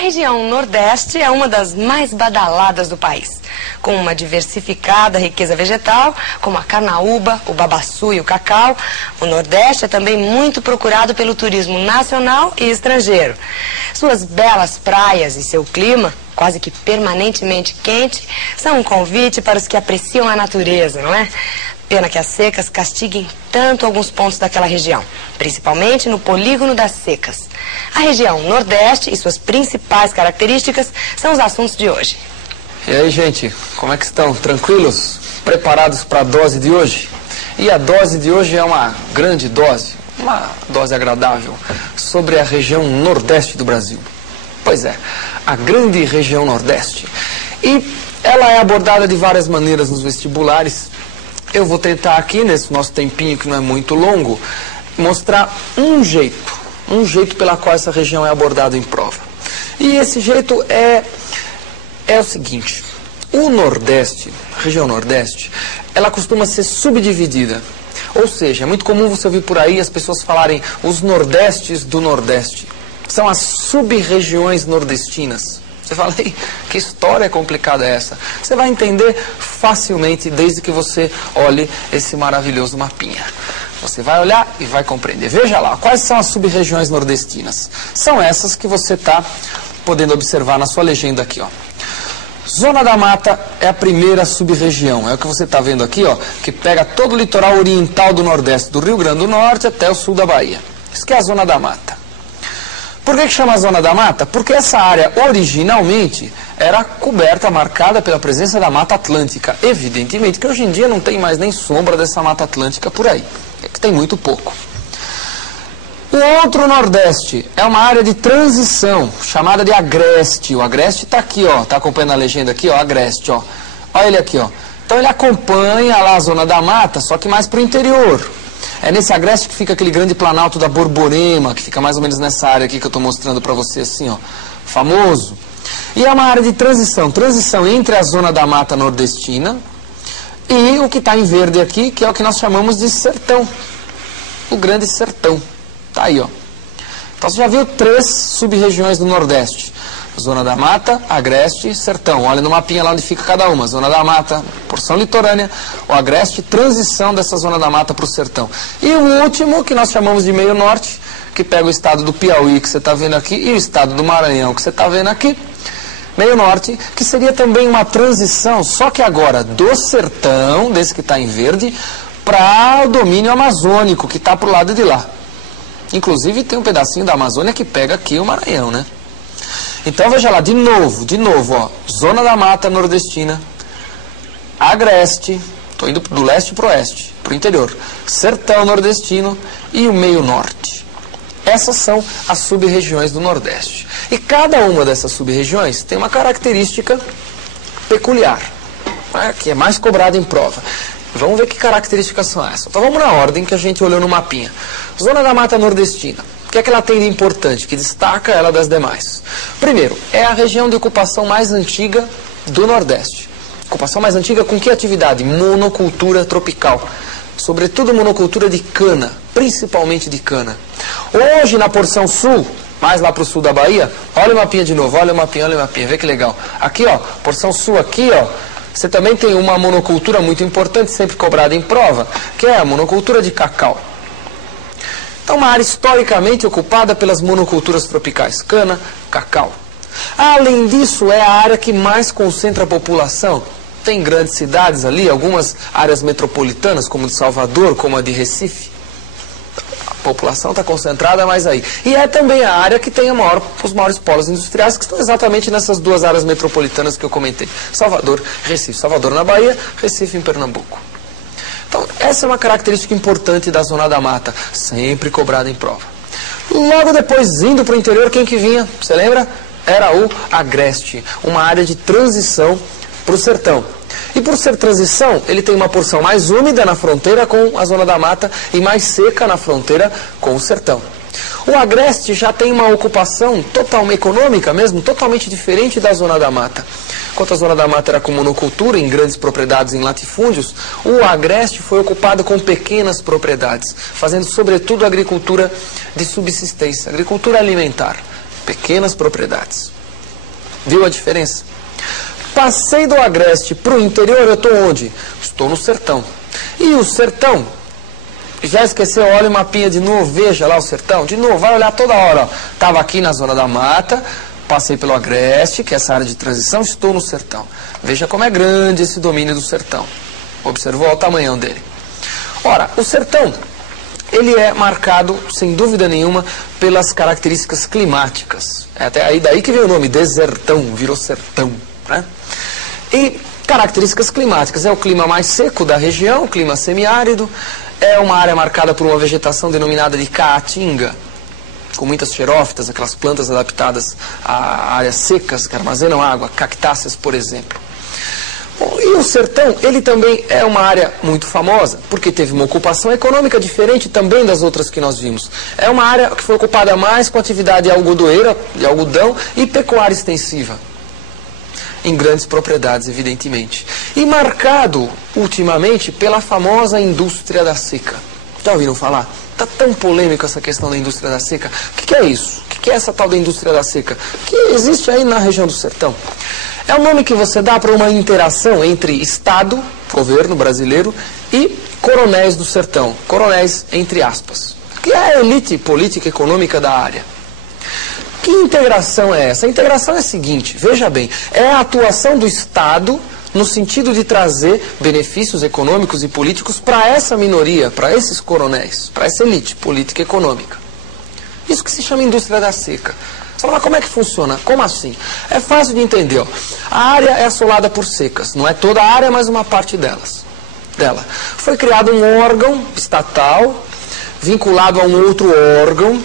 região Nordeste é uma das mais badaladas do país, com uma diversificada riqueza vegetal, como a carnaúba, o babaçu e o cacau. O Nordeste é também muito procurado pelo turismo nacional e estrangeiro. Suas belas praias e seu clima, quase que permanentemente quente, são um convite para os que apreciam a natureza, não é? Pena que as secas castiguem tanto alguns pontos daquela região, principalmente no polígono das secas. A região Nordeste e suas principais características são os assuntos de hoje. E aí, gente, como é que estão? Tranquilos? Preparados para a dose de hoje? E a dose de hoje é uma grande dose, uma dose agradável, sobre a região Nordeste do Brasil. Pois é, a grande região Nordeste. E ela é abordada de várias maneiras nos vestibulares. Eu vou tentar aqui, nesse nosso tempinho que não é muito longo, mostrar um jeito pela qual essa região é abordada em prova. E esse jeito é o seguinte: o Nordeste, a região Nordeste, ela costuma ser subdividida. Ou seja, é muito comum você ouvir por aí as pessoas falarem os Nordestes do Nordeste. São as sub-regiões nordestinas. Você fala, que história complicada é essa? Você vai entender facilmente desde que você olhe esse maravilhoso mapinha. Você vai olhar e vai compreender. Veja lá, quais são as sub-regiões nordestinas? São essas que você está podendo observar na sua legenda aqui, ó. Zona da Mata é a primeira sub-região. É o que você está vendo aqui, ó, que pega todo o litoral oriental do Nordeste, do Rio Grande do Norte até o sul da Bahia. Isso que é a Zona da Mata. Por que chama Zona da Mata? Porque essa área originalmente era coberta, marcada pela presença da Mata Atlântica. Evidentemente que hoje em dia não tem mais nem sombra dessa Mata Atlântica por aí. É que tem muito pouco. O outro Nordeste é uma área de transição, chamada de agreste. O agreste está aqui, ó. Está acompanhando a legenda aqui, ó, agreste, ó. Olha ele aqui, ó. Então ele acompanha lá a Zona da Mata, só que mais para o interior. É nesse agreste que fica aquele grande planalto da Borborema, que fica mais ou menos nessa área aqui que eu estou mostrando para você, assim, ó, famoso. E é uma área de transição entre a Zona da Mata Nordestina e o que está em verde aqui, que é o que nós chamamos de sertão, o Grande Sertão. Tá aí, ó. Então você já viu 3 sub-regiões do Nordeste. Zona da Mata, Agreste e Sertão. Olha no mapinha lá onde fica cada uma. Zona da Mata, porção litorânea, o Agreste, transição dessa Zona da Mata para o Sertão. E o último, que nós chamamos de Meio Norte, que pega o estado do Piauí, que você está vendo aqui, e o estado do Maranhão, que você está vendo aqui. Meio Norte, que seria também uma transição, só que agora do sertão, desse que está em verde, para o domínio amazônico, que está para o lado de lá. Inclusive tem um pedacinho da Amazônia que pega aqui o Maranhão, né? Então veja lá, de novo, ó, Zona da Mata Nordestina, Agreste, estou indo do leste para o oeste, para o interior, Sertão Nordestino e o Meio Norte. Essas são as sub-regiões do Nordeste. E cada uma dessas sub-regiões tem uma característica peculiar, né, que é mais cobrada em prova. Vamos ver que características são essas. Então vamos na ordem que a gente olhou no mapinha. Zona da Mata Nordestina. O que é que ela tem de importante, que destaca ela das demais? Primeiro, é a região de ocupação mais antiga do Nordeste. Ocupação mais antiga com que atividade? Monocultura tropical. Sobretudo monocultura de cana, principalmente de cana. Hoje, na porção sul, mais lá para o sul da Bahia, olha o mapinha de novo, olha o mapinha, vê que legal. Aqui, ó, porção sul aqui, ó, você também tem uma monocultura muito importante, sempre cobrada em prova, que é a monocultura de cacau. Então, uma área historicamente ocupada pelas monoculturas tropicais, cana, cacau. Além disso, é a área que mais concentra a população. Tem grandes cidades ali, algumas áreas metropolitanas, como de Salvador, como a de Recife. A população está concentrada mais aí. E é também a área que tem os maiores polos industriais, que estão exatamente nessas 2 áreas metropolitanas que eu comentei. Salvador, Recife. Salvador na Bahia, Recife em Pernambuco. Então, essa é uma característica importante da Zona da Mata, sempre cobrada em prova. Logo depois, indo para o interior, quem que vinha? Você lembra? Era o Agreste, uma área de transição para o sertão. E por ser transição, ele tem uma porção mais úmida na fronteira com a Zona da Mata e mais seca na fronteira com o sertão. O Agreste já tem uma ocupação totalmente econômica mesmo, totalmente diferente da Zona da Mata. Enquanto a Zona da Mata era com monocultura em grandes propriedades em latifúndios, o Agreste foi ocupado com pequenas propriedades, fazendo sobretudo agricultura de subsistência, agricultura alimentar, pequenas propriedades. Viu a diferença? Passei do agreste para o interior, eu estou onde? Estou no sertão. E o sertão, já esqueceu, olha o mapinha de novo, veja lá o sertão, de novo, vai olhar toda hora. Estava aqui na zona da mata, passei pelo agreste, que é essa área de transição, estou no sertão. Veja como é grande esse domínio do sertão. Observou o tamanhão dele. Ora, o sertão, ele é marcado, sem dúvida nenhuma, pelas características climáticas. É até aí daí que veio o nome, desertão, virou sertão, né? E características climáticas, é o clima mais seco da região, clima semiárido, é uma área marcada por uma vegetação denominada de caatinga, com muitas xerófitas, aquelas plantas adaptadas a áreas secas que armazenam água, cactáceas, por exemplo. E o sertão, ele também é uma área muito famosa, porque teve uma ocupação econômica diferente também das outras que nós vimos. É uma área que foi ocupada mais com atividade algodoeira, de algodão, e pecuária extensiva, em grandes propriedades, evidentemente. E marcado, ultimamente, pela famosa indústria da seca. Já ouviram falar? Está tão polêmica essa questão da indústria da seca. O que é isso? O que é essa tal da indústria da seca? Que existe aí na região do sertão. É um nome que você dá para uma interação entre Estado, governo brasileiro, e coronéis do sertão. Coronéis, entre aspas. Que é a elite política e econômica da área. Que integração é essa? A integração é a seguinte, veja bem, é a atuação do Estado no sentido de trazer benefícios econômicos e políticos para essa minoria, para esses coronéis, para essa elite política e econômica. Isso que se chama indústria da seca. Você fala, mas como é que funciona? Como assim? É fácil de entender. Ó. A área é assolada por secas. Não é toda a área, mas uma parte dela. Foi criado um órgão estatal vinculado a um outro órgão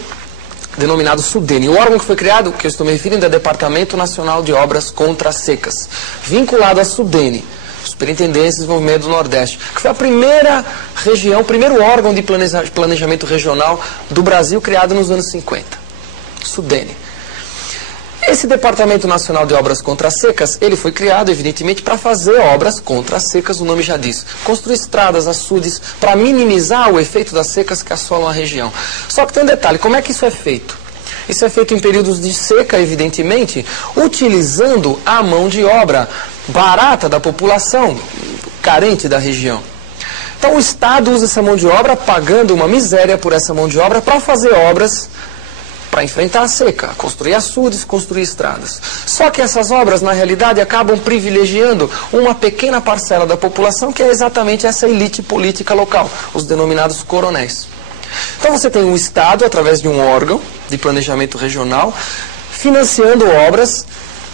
denominado SUDENE. O órgão que foi criado, que eu estou me referindo, é o Departamento Nacional de Obras Contra as Secas, vinculado à SUDENE, Superintendência de Desenvolvimento do Nordeste, que foi a primeira região, o primeiro órgão de planejamento regional do Brasil criado nos anos 50. SUDENE. Esse Departamento Nacional de Obras Contra as Secas, ele foi criado, evidentemente, para fazer obras contra as secas, o nome já diz. Construir estradas, açudes, para minimizar o efeito das secas que assolam a região. Só que tem um detalhe, como é que isso é feito? Isso é feito em períodos de seca, evidentemente, utilizando a mão de obra barata da população carente da região. Então o Estado usa essa mão de obra, pagando uma miséria por essa mão de obra, para fazer obras para enfrentar a seca, construir açudes, construir estradas. Só que essas obras, na realidade, acabam privilegiando uma pequena parcela da população, que é exatamente essa elite política local, os denominados coronéis. Então você tem um Estado, através de um órgão de planejamento regional, financiando obras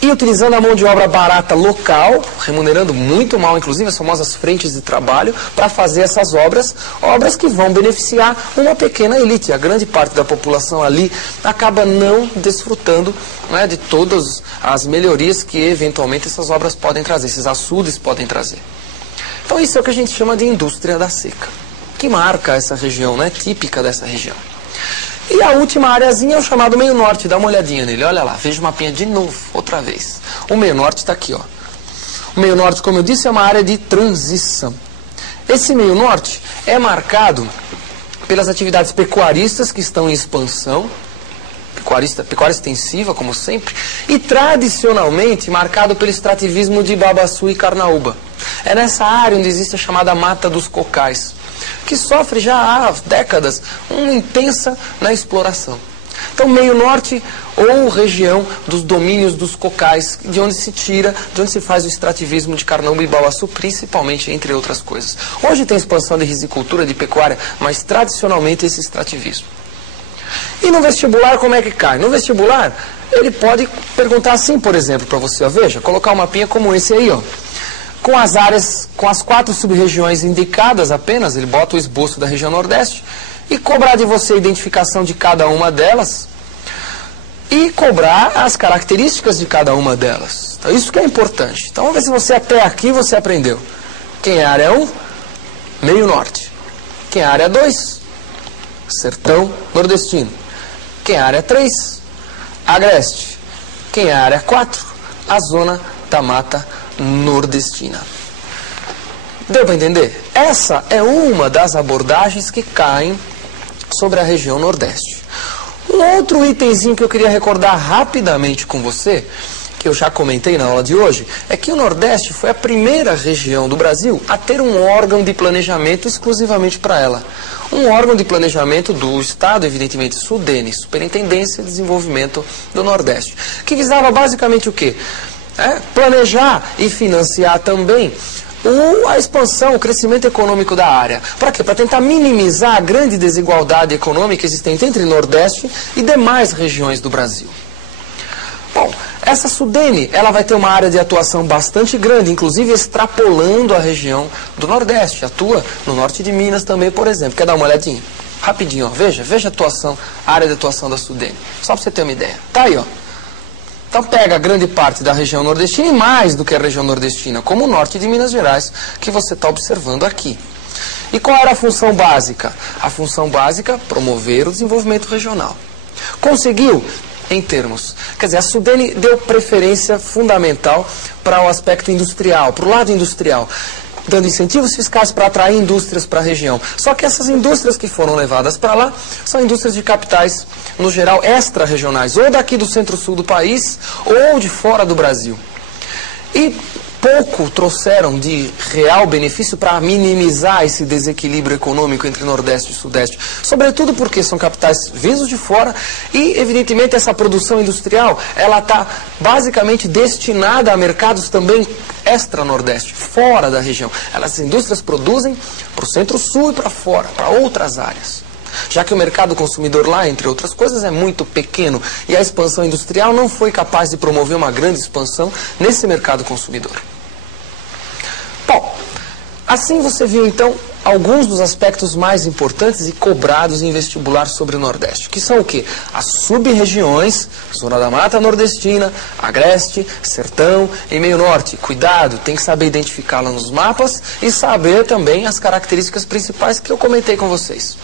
e utilizando a mão de obra barata local, remunerando muito mal, inclusive, as famosas frentes de trabalho, para fazer essas obras, obras que vão beneficiar uma pequena elite. A grande parte da população ali acaba não desfrutando, né, de todas as melhorias que, eventualmente, essas obras podem trazer, esses açudes podem trazer. Então, isso é o que a gente chama de indústria da seca, que marca essa região, né, típica dessa região. E a última areazinha é o chamado meio norte, dá uma olhadinha nele, olha lá, veja o mapinha de novo, outra vez. O meio norte está aqui, ó. O meio norte, como eu disse, é uma área de transição. Esse meio norte é marcado pelas atividades pecuaristas que estão em expansão, pecuária extensiva, como sempre, e tradicionalmente marcado pelo extrativismo de Babaçu e Carnaúba. É nessa área onde existe a chamada Mata dos Cocais, que sofre já há décadas uma intensa exploração. Então, meio norte ou região dos domínios dos cocais, de onde se faz o extrativismo de Carnaúba e Babaçu, principalmente, entre outras coisas. Hoje tem expansão de risicultura, de pecuária, mas tradicionalmente esse extrativismo. E no vestibular, como é que cai? No vestibular, ele pode perguntar assim, por exemplo, para você, ó, veja, colocar um mapinha como esse aí, ó. Com as áreas, com as 4 sub-regiões indicadas apenas, ele bota o esboço da região Nordeste e cobrar de você a identificação de cada uma delas e cobrar as características de cada uma delas. Então, isso que é importante. Então, vamos ver se você até aqui você aprendeu. Quem é a área 1? Meio Norte. Quem é a área 2? Sertão Nordestino. Quem é a área 3? Agreste. Quem é a área 4? A Zona da Mata Nordestina. Deu para entender? Essa é uma das abordagens que caem sobre a região Nordeste. Um outro itemzinho que eu queria recordar rapidamente com você que eu já comentei na aula de hoje, é que o Nordeste foi a primeira região do Brasil a ter um órgão de planejamento exclusivamente para ela. Um órgão de planejamento do Estado, evidentemente, SUDENE, Superintendência de Desenvolvimento do Nordeste, que visava basicamente o quê? Planejar e financiar também a expansão, o crescimento econômico da área. Para quê? Para tentar minimizar a grande desigualdade econômica existente entre Nordeste e demais regiões do Brasil. Bom, essa SUDENE, ela vai ter uma área de atuação bastante grande, inclusive extrapolando a região do Nordeste. Atua no norte de Minas também, por exemplo. Quer dar uma olhadinha? Rapidinho, ó. Veja a área de atuação da SUDENE. Só para você ter uma ideia. Tá aí, ó. Então pega grande parte da região nordestina e mais do que a região nordestina, como o norte de Minas Gerais, que você está observando aqui. E qual era a função básica? A função básica, promover o desenvolvimento regional. Conseguiu? Em termos. Quer dizer, a SUDENE deu preferência fundamental para o aspecto industrial, para o lado industrial, dando incentivos fiscais para atrair indústrias para a região. Só que essas indústrias que foram levadas para lá são indústrias de capitais, no geral, extra-regionais, ou daqui do centro-sul do país, ou de fora do Brasil. E pouco trouxeram de real benefício para minimizar esse desequilíbrio econômico entre Nordeste e Sudeste. Sobretudo porque são capitais vindos de fora e, evidentemente, essa produção industrial, ela está basicamente destinada a mercados também extra-Nordeste, fora da região. As indústrias produzem para o Centro-Sul e para fora, para outras áreas. Já que o mercado consumidor lá, entre outras coisas, é muito pequeno e a expansão industrial não foi capaz de promover uma grande expansão nesse mercado consumidor. Bom, assim você viu então alguns dos aspectos mais importantes e cobrados em vestibular sobre o Nordeste, que são o quê? As sub-regiões, Zona da Mata Nordestina, Agreste, Sertão e Meio Norte. Cuidado, tem que saber identificá-la nos mapas e saber também as características principais que eu comentei com vocês.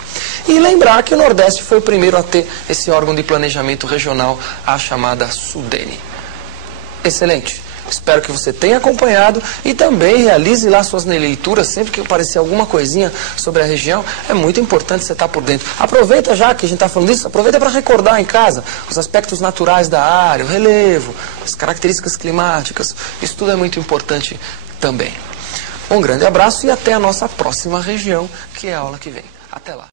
E lembrar que o Nordeste foi o primeiro a ter esse órgão de planejamento regional, a chamada SUDENE. Excelente! Espero que você tenha acompanhado e também realize lá suas leituras sempre que aparecer alguma coisinha sobre a região. É muito importante você estar por dentro. Aproveita já que a gente está falando disso, aproveita para recordar em casa os aspectos naturais da área, o relevo, as características climáticas. Isso tudo é muito importante também. Um grande abraço e até a nossa próxima região, que é a aula que vem. Até lá.